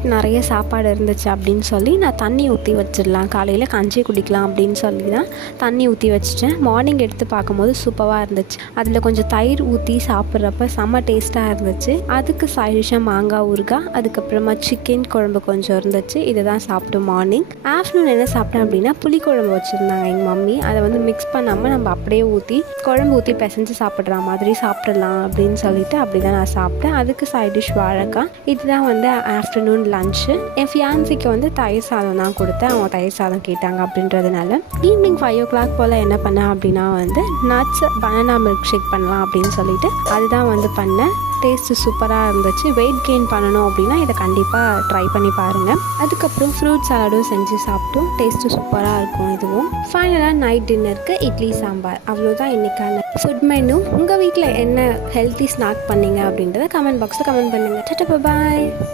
Night நிறைய சாப்பாடு இருந்துச்சு அப்படின்னு சொல்லி நான் தண்ணி ஊற்றி வச்சிடலாம், காலையில் கஞ்சி குடிக்கலாம் அப்படின்னு சொல்லி தான் தண்ணி ஊற்றி வச்சிட்டேன். மார்னிங் எடுத்து பார்க்கும்போது சூப்பராக இருந்துச்சு. அதில் கொஞ்சம் தயிர் ஊற்றி சாப்பிட்றப்ப செம்ம டேஸ்ட்டாக இருந்துச்சு. அதுக்கு சைடிஷாக மாங்காய் ஊறுகாய், அதுக்கப்புறமா சிக்கன் குழம்பு கொஞ்சம் இருந்துச்சு. இதை தான் சாப்பிட்டோம் மார்னிங். ஆஃப்டர்நூன் என்ன சாப்பிட்டேன் அப்படின்னா புளிக்குழம்பு வச்சுருந்தாங்க எங்கள் மம்மி. அதை வந்து மிக்ஸ் பண்ணாமல் நம்ம அப்படியே குழம்பு ஊற்றி பிசைஞ்சு சாப்பிட்ற மாதிரி சாப்பிட்றலாம் அப்படின்னு சொல்லிட்டு அப்படி தான் நான் சாப்பிட்டேன். அதுக்கு சைட் டிஷ் வாழைக்காய். இதுதான் வந்து ஆஃப்டர்நூன் லன்ச்சு. என் ஃபியான்சிக்கு வந்து தயிர் சாதம் தான் கொடுத்தேன். அவங்க தயிர் சாதம் கேட்டாங்க அப்படின்றதுனால ஈவினிங் 5 o'clock போல் என்ன பண்ணேன் அப்படின்னா வந்து நட்ஸ் பனானா மில்க் ஷேக் பண்ணலாம் அப்படின்னு சொல்லிட்டு அதுதான் வந்து பண்ணேன். டேஸ்ட்டு சூப்பராக இருந்துச்சு. வெயிட் கெயின் பண்ணணும் அப்படின்னா இதை கண்டிப்பாக ட்ரை பண்ணி பாருங்கள். அதுக்கப்புறம் ஃப்ரூட் சாலடும் செஞ்சு சாப்பிட்டோம். டேஸ்ட்டு சூப்பராக இருக்கும். இதுவும் ஃபைனலாக நைட் டின்னருக்கு இட்லி சாம்பார். அவ்வளோதான் இன்றைக்கான ஃபுட் மெனு. உங்கள் வீட்டில் என்ன ஹெல்த்தி ஸ்நாக் பண்ணீங்க அப்படின்றத கமெண்ட் பாக்ஸில் கமெண்ட் பண்ணுங்கள். டாடா பாய்.